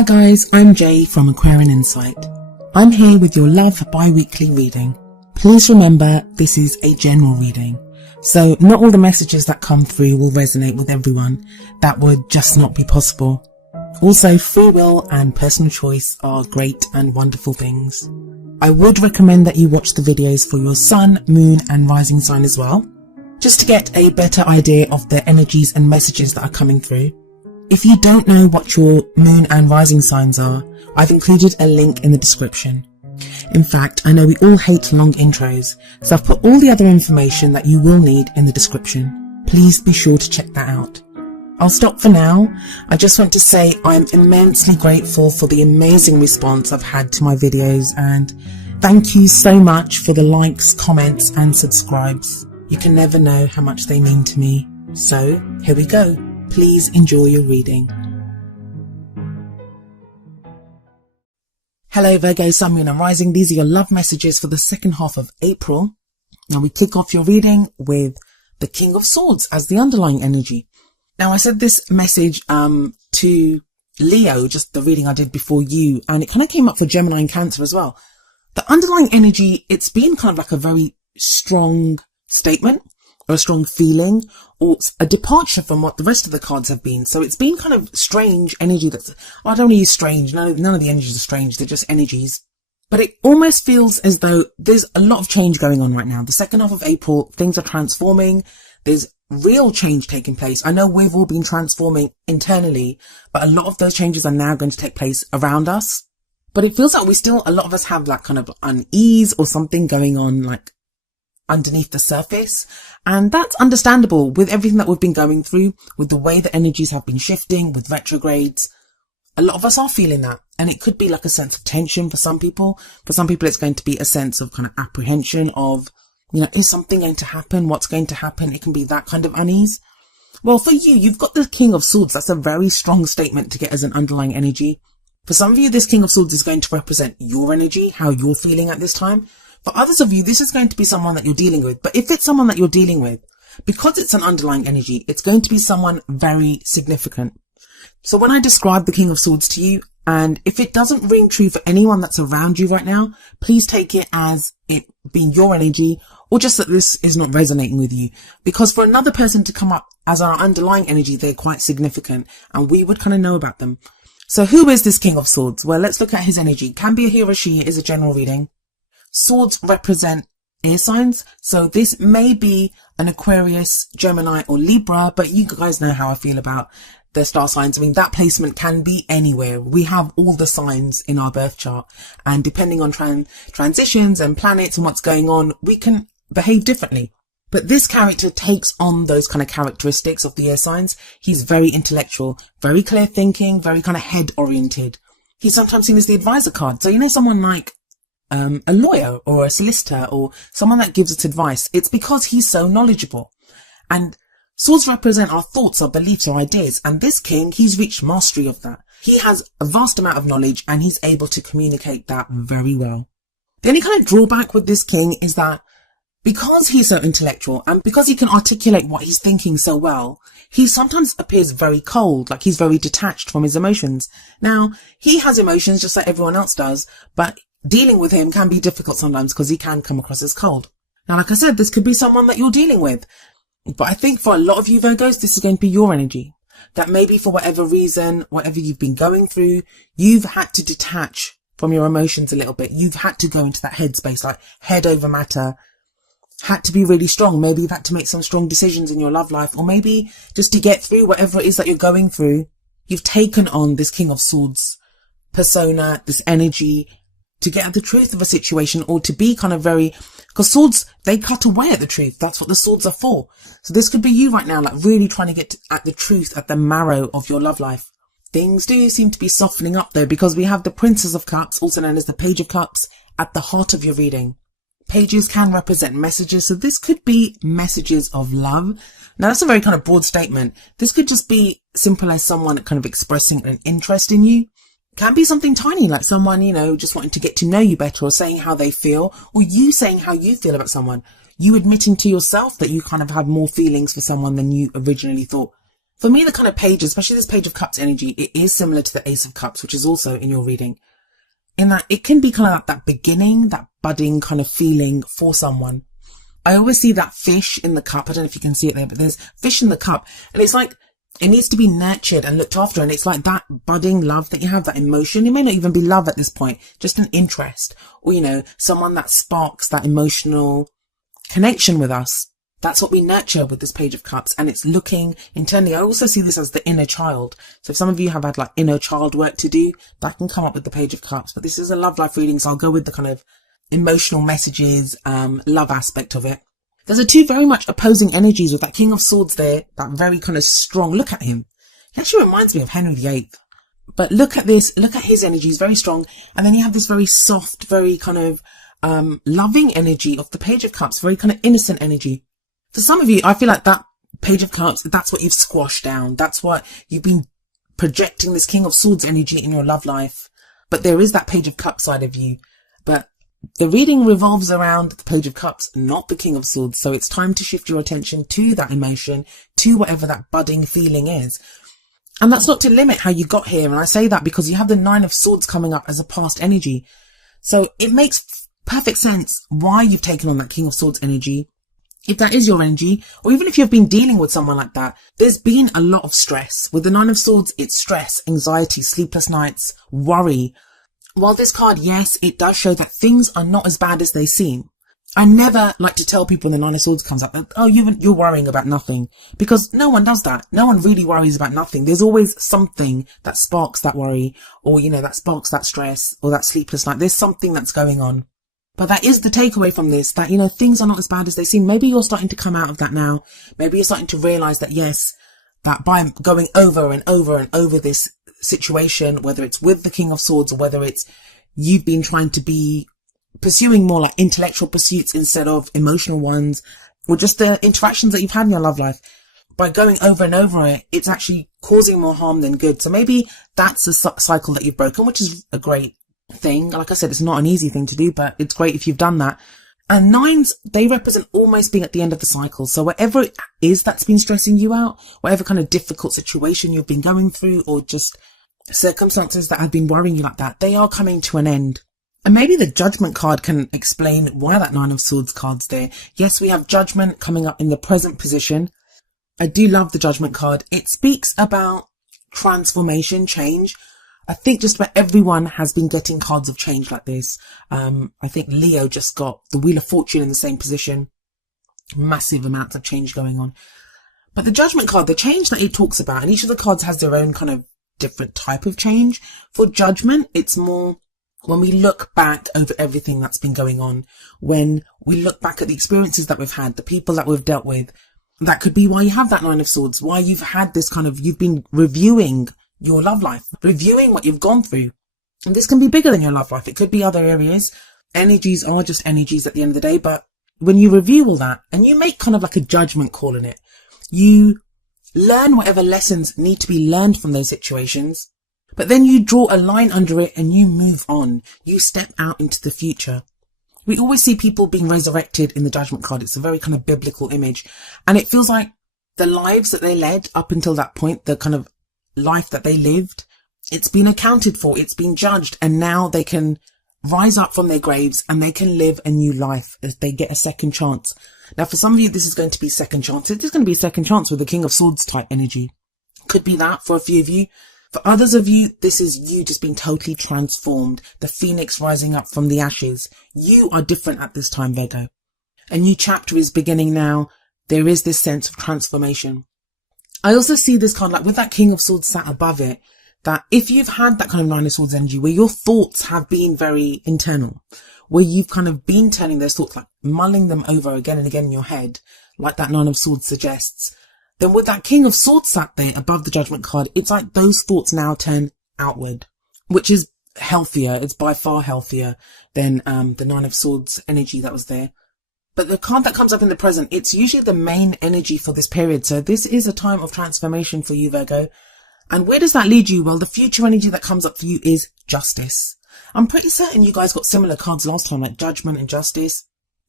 Hi guys, I'm Jay from Aquarian Insight. I'm here with your love bi-weekly reading. Please remember this is a general reading, so not all the messages that come through will resonate with everyone. That would just not be possible. Also, free will and personal choice are great and wonderful things. I would recommend that you watch the videos for your sun, moon and rising sign as well, just to get a better idea of the energies and messages that are coming through. If you don't know what your moon and rising signs are, I've included a link in the description. In fact, I know we all hate long intros, so I've put all the other information that you will need in the description. Please be sure to check that out. I'll stop for now. I just want to say I'm immensely grateful for the amazing response I've had to my videos, and thank you so much for the likes, comments and subscribes. You can never know how much they mean to me. So here we go. Please enjoy your reading. Hello Virgo, Sun, Moon and Rising. These are your love messages for the second half of April. Now we kick off your reading with the King of Swords as the underlying energy. Now I said this message to Leo, just the reading I did before you, and it kind of came up for Gemini and Cancer as well. The underlying energy, it's been kind of like a very strong statement, or a strong feeling, or a departure from what the rest of the cards have been. So it's been kind of strange energy that's, I don't use strange, none of the energies are strange, they're just energies. But it almost feels as though there's a lot of change going on right now. The second half of April, things are transforming, there's real change taking place. I know we've all been transforming internally, but a lot of those changes are now going to take place around us. But it feels like a lot of us have like kind of unease or something going on like underneath the surface, and that's understandable with everything that we've been going through, with the way the energies have been shifting, with retrogrades. A lot of us are feeling that, and it could be like a sense of tension for some people. For some people it's going to be a sense of kind of apprehension of, you know, is something going to happen? What's going to happen? It can be that kind of unease. Well, for you, you've got the King of Swords. That's a very strong statement to get as an underlying energy. For some of you, this King of Swords is going to represent your energy, how you're feeling at this time. For others of you, this is going to be someone that you're dealing with. But if it's someone that you're dealing with, because it's an underlying energy, it's going to be someone very significant. So when I describe the King of Swords to you, and if it doesn't ring true for anyone that's around you right now, please take it as it being your energy, or just that this is not resonating with you. Because for another person to come up as our underlying energy, they're quite significant, and we would kind of know about them. So who is this King of Swords? Well, let's look at his energy. Can be a he or she. It is a general reading. Swords represent air signs, so this may be an Aquarius, Gemini or Libra, but you guys know how I feel about the star signs. I mean, that placement can be anywhere. We have all the signs in our birth chart, and depending on transitions and planets and what's going on, we can behave differently. But this character takes on those kind of characteristics of the air signs. He's very intellectual, very clear thinking, very kind of head oriented. He's sometimes seen as the advisor card. So, you know, someone like a lawyer or a solicitor or someone that gives us advice. It's because he's so knowledgeable. And swords represent our thoughts, our beliefs, our ideas. And this king, he's reached mastery of that. He has a vast amount of knowledge and he's able to communicate that very well. The only kind of drawback with this king is that because he's so intellectual and because he can articulate what he's thinking so well, he sometimes appears very cold, like he's very detached from his emotions. Now, he has emotions just like everyone else does, but dealing with him can be difficult sometimes because he can come across as cold. Now, like I said, this could be someone that you're dealing with. But I think for a lot of you Virgos, this is going to be your energy. That maybe for whatever reason, whatever you've been going through, you've had to detach from your emotions a little bit. You've had to go into that headspace, like head over matter, had to be really strong. Maybe you've had to make some strong decisions in your love life, or maybe just to get through whatever it is that you're going through, you've taken on this King of Swords persona, this energy, to get at the truth of a situation, or to be kind of very, because swords, they cut away at the truth. That's what the swords are for. So this could be you right now, like really trying to get at the truth, at the marrow of your love life. Things do seem to be softening up though, because we have the Princess of Cups, also known as the Page of Cups, at the heart of your reading. Pages can represent messages, so this could be messages of love. Now that's a very kind of broad statement. This could just be simple as someone kind of expressing an interest in you. Can be something tiny, like someone, you know, just wanting to get to know you better, or saying how they feel, or you saying how you feel about someone. You admitting to yourself that you kind of have more feelings for someone than you originally thought. For me, the kind of page, especially this Page of Cups energy, it is similar to the Ace of Cups, which is also in your reading. In that it can be kind of like that beginning, that budding kind of feeling for someone. I always see that fish in the cup. I don't know if you can see it there, but there's fish in the cup. And it's like, it needs to be nurtured and looked after. And it's like that budding love that you have, that emotion. It may not even be love at this point, just an interest. Or, you know, someone that sparks that emotional connection with us. That's what we nurture with this Page of Cups, and it's looking internally. I also see this as the inner child. So if some of you have had like inner child work to do, that can come up with the Page of Cups. But this is a love life reading, so I'll go with the kind of emotional messages, love aspect of it. There's a two very much opposing energies with that King of Swords there, that very kind of strong. Look at him. He actually reminds me of Henry VIII. But look at this, look at his energy, he's very strong. And then you have this very soft, very kind of loving energy of the Page of Cups, very kind of innocent energy. For some of you, I feel like that Page of Cups, that's what you've squashed down. That's what you've been projecting, this King of Swords energy in your love life. But there is that Page of Cups side of you. But the reading revolves around the Page of Cups, not the King of Swords. So it's time to shift your attention to that emotion, to whatever that budding feeling is. And that's not to limit how you got here. And I say that because you have the Nine of Swords coming up as a past energy. So it makes perfect sense why you've taken on that King of Swords energy. If that is your energy, or even if you've been dealing with someone like that, there's been a lot of stress. With the Nine of Swords, it's stress, anxiety, sleepless nights, worry. While this card, yes, it does show that things are not as bad as they seem. I never like to tell people when the Nine of Swords comes up that, oh, you're worrying about nothing. Because no one does that. No one really worries about nothing. There's always something that sparks that worry, or, you know, that sparks that stress, or that sleepless night. There's something that's going on. But that is the takeaway from this, that, you know, things are not as bad as they seem. Maybe you're starting to come out of that now. Maybe you're starting to realize that, yes, that by going over and over and over this situation, whether it's with the King of Swords or whether it's you've been trying to be pursuing more like intellectual pursuits instead of emotional ones, or just the interactions that you've had in your love life, by going over and over it, it's actually causing more harm than good. So maybe that's a cycle that you've broken, which is a great thing. Like I said, it's not an easy thing to do, but it's great if you've done that. And nines, they represent almost being at the end of the cycle. So whatever it is that's been stressing you out, whatever kind of difficult situation you've been going through, or just circumstances that have been worrying you like that, they are coming to an end. And maybe the Judgment card can explain why that Nine of Swords card's there. Yes, we have Judgment coming up in the present position. I do love the Judgment card. It speaks about transformation, change. I think just about everyone has been getting cards of change like this. I think Leo just got the Wheel of Fortune in the same position. Massive amounts of change going on. But the Judgment card, the change that it talks about, and each of the cards has their own kind of different type of change. For Judgment, it's more when we look back over everything that's been going on, when we look back at the experiences that we've had, the people that we've dealt with. That could be why you have that Nine of Swords, why you've had this kind of, you've been reviewing your love life, reviewing what you've gone through. And this can be bigger than your love life. It could be other areas. Energies are just energies at the end of the day. But when you review all that and you make kind of like a judgment call in it, you learn whatever lessons need to be learned from those situations. But then you draw a line under it and you move on. You step out into the future. We always see people being resurrected in the Judgment card. It's a very kind of biblical image. And it feels like the lives that they led up until that point, the kind of life that they lived, it's been accounted for, it's been judged, and now they can rise up from their graves and they can live a new life as they get a second chance. Now, for some of you, this is going to be second chance. It is going to be a second chance with the King of Swords type energy. Could be that for a few of you. For others of you, this is you just being totally transformed. The phoenix rising up from the ashes. You are different at this time, Virgo. A new chapter is beginning now. There is this sense of transformation. I also see this card like with that King of Swords sat above it, that if you've had that kind of Nine of Swords energy where your thoughts have been very internal, where you've kind of been turning those thoughts, like mulling them over again and again in your head, like that Nine of Swords suggests, then with that King of Swords sat there above the Judgment card, it's like those thoughts now turn outward, which is healthier. It's by far healthier than the Nine of Swords energy that was there. But the card that comes up in the present, it's usually the main energy for this period. So this is a time of transformation for you, Virgo. And where does that lead you? Well, the future energy that comes up for you is Justice. I'm pretty certain you guys got similar cards last time, like Judgment and Justice.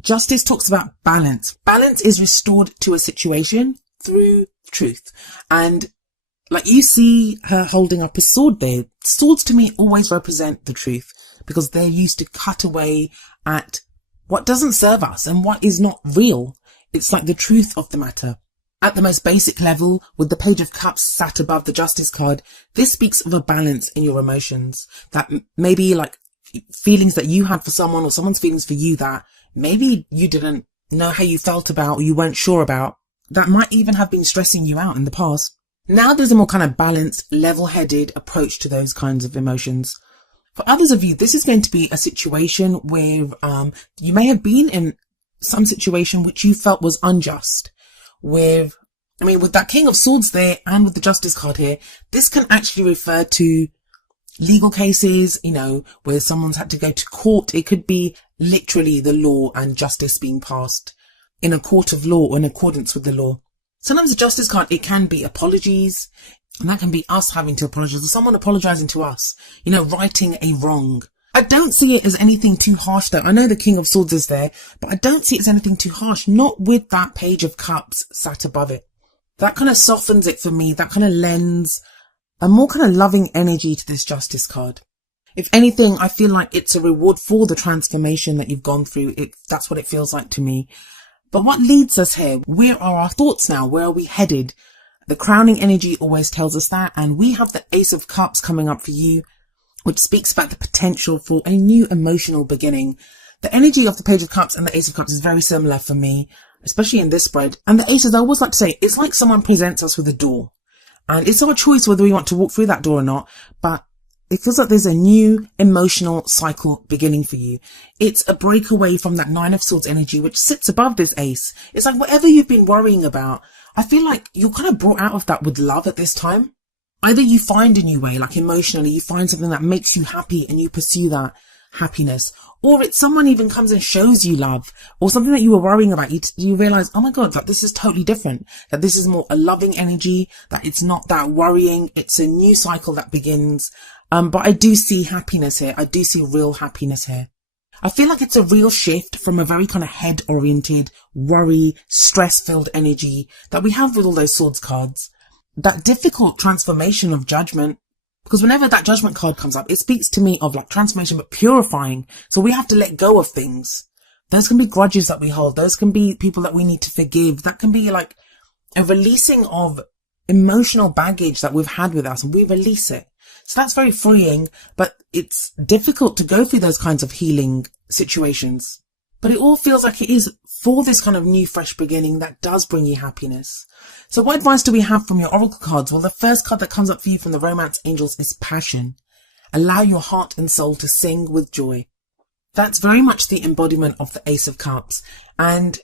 Justice talks about balance. Balance is restored to a situation through truth. And Like, you see her holding up a sword there. Swords to me always represent the truth, because they're used to cut away at what doesn't serve us and what is not real. It's like the truth of the matter. At the most basic level, with the Page of Cups sat above the Justice card, this speaks of a balance in your emotions. That maybe like feelings that you had for someone, or someone's feelings for you that maybe you didn't know how you felt about, or you weren't sure about, that might even have been stressing you out in the past. Now there's a more kind of balanced, level-headed approach to those kinds of emotions. For others of you, this is going to be a situation where you may have been in some situation which you felt was unjust. With that King of Swords there and with the Justice card here, this can actually refer to legal cases, where someone's had to go to court. It could be literally the law and justice being passed in a court of law or in accordance with the law. Sometimes the Justice card, it can be apologies, and that can be us having to apologize, or someone apologizing to us, righting a wrong. I don't see it as anything too harsh though. I know the King of Swords is there, but I don't see it as anything too harsh, not with that Page of Cups sat above it. That kind of softens it for me. That kind of lends a more kind of loving energy to this Justice card. If anything, I feel like it's a reward for the transformation that you've gone through. That's what it feels like to me. But what leads us here? Where are our thoughts now? Where are we headed? The crowning energy always tells us that, and we have the Ace of Cups coming up for you, which speaks about the potential for a new emotional beginning. The energy of the Page of Cups and the Ace of Cups is very similar for me, especially in this spread. And the Aces, I always like to say, it's like someone presents us with a door, and it's our choice whether we want to walk through that door or not, but it feels like there's a new emotional cycle beginning for you. It's a breakaway from that Nine of Swords energy, which sits above this Ace. It's like whatever you've been worrying about, I feel like you're kind of brought out of that with love at this time. Either you find a new way, like emotionally, you find something that makes you happy and you pursue that happiness, or it's someone even comes and shows you love, or something that you were worrying about. You realize, oh my God, like this is totally different, that this is more a loving energy, that it's not that worrying. It's a new cycle that begins. But I do see happiness here. I do see real happiness here. I feel like it's a real shift from a very kind of head-oriented, worry, stress-filled energy that we have with all those swords cards. That difficult transformation of judgment, because whenever that Judgment card comes up, it speaks to me of like transformation, but purifying. So we have to let go of things. Those can be grudges that we hold. Those can be people that we need to forgive. That can be like a releasing of emotional baggage that we've had with us, and we release it. So that's very freeing, but it's difficult to go through those kinds of healing situations. But it all feels like it is for this kind of new, fresh beginning that does bring you happiness. So what advice do we have from your oracle cards? Well, the first card that comes up for you from the Romance Angels is passion. Allow your heart and soul to sing with joy. That's very much the embodiment of the Ace of Cups. And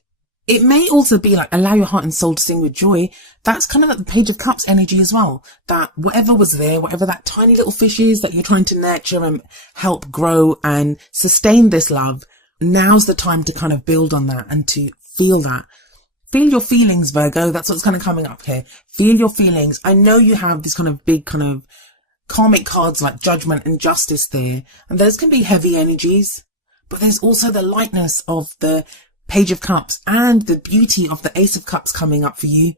it may also be like, allow your heart and soul to sing with joy. That's kind of like the Page of Cups energy as well. That whatever was there, whatever that tiny little fish is that you're trying to nurture and help grow and sustain this love, now's the time to kind of build on that and to feel that. Feel your feelings, Virgo. That's what's kind of coming up here. Feel your feelings. I know you have this kind of big kind of karmic cards like Judgment and Justice there, and those can be heavy energies, but there's also the lightness of the Page of Cups and the beauty of the Ace of Cups coming up for you.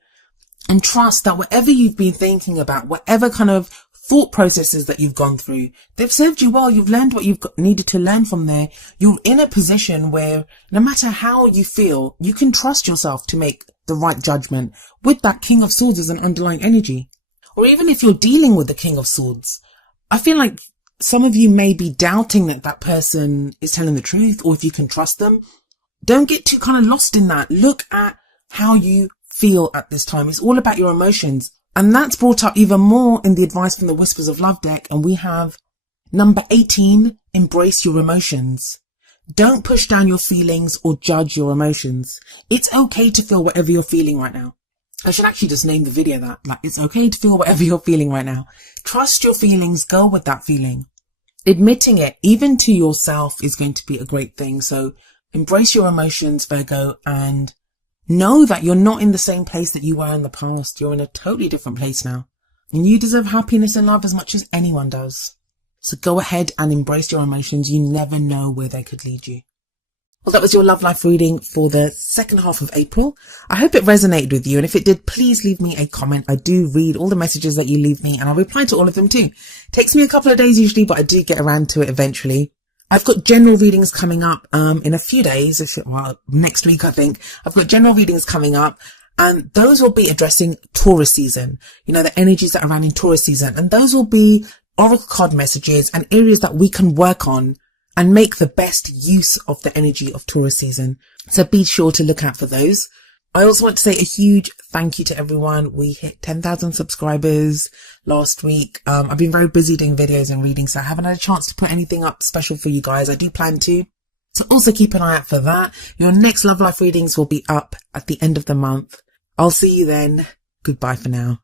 And trust that whatever you've been thinking about, whatever kind of thought processes that you've gone through, they've served you well. You've learned what you've needed to learn from there. You're in a position where no matter how you feel, you can trust yourself to make the right judgment with that King of Swords as an underlying energy. Or even if you're dealing with the King of Swords, I feel like some of you may be doubting that that person is telling the truth, or if you can trust them. Don't get too kind of lost in that. Look at how you feel at this time. It's all about your emotions. And that's brought up even more in the advice from the Whispers of Love deck. And we have number 18, embrace your emotions. Don't push down your feelings or judge your emotions. It's okay to feel whatever you're feeling right now. I should actually just name the video that. Like, it's okay to feel whatever you're feeling right now. Trust your feelings. Go with that feeling. Admitting it, even to yourself, is going to be a great thing. So embrace your emotions, Virgo, and know that you're not in the same place that you were in the past. You're in a totally different place now. And you deserve happiness and love as much as anyone does. So go ahead and embrace your emotions. You never know where they could lead you. Well, that was your love life reading for the second half of April. I hope it resonated with you. And if it did, please leave me a comment. I do read all the messages that you leave me and I'll reply to all of them too. Takes me a couple of days usually, but I do get around to it eventually. I've got general readings coming up, in a few days. Well, next week, I think. I've got general readings coming up and those will be addressing Taurus season. You know, the energies that are around in Taurus season. And those will be oracle card messages and areas that we can work on and make the best use of the energy of Taurus season. So be sure to look out for those. I also want to say a huge thank you to everyone. We hit 10,000 subscribers last week. I've been very busy doing videos and reading, so I haven't had a chance to put anything up special for you guys. I do plan to. So also keep an eye out for that. Your next Love Life readings will be up at the end of the month. I'll see you then. Goodbye for now.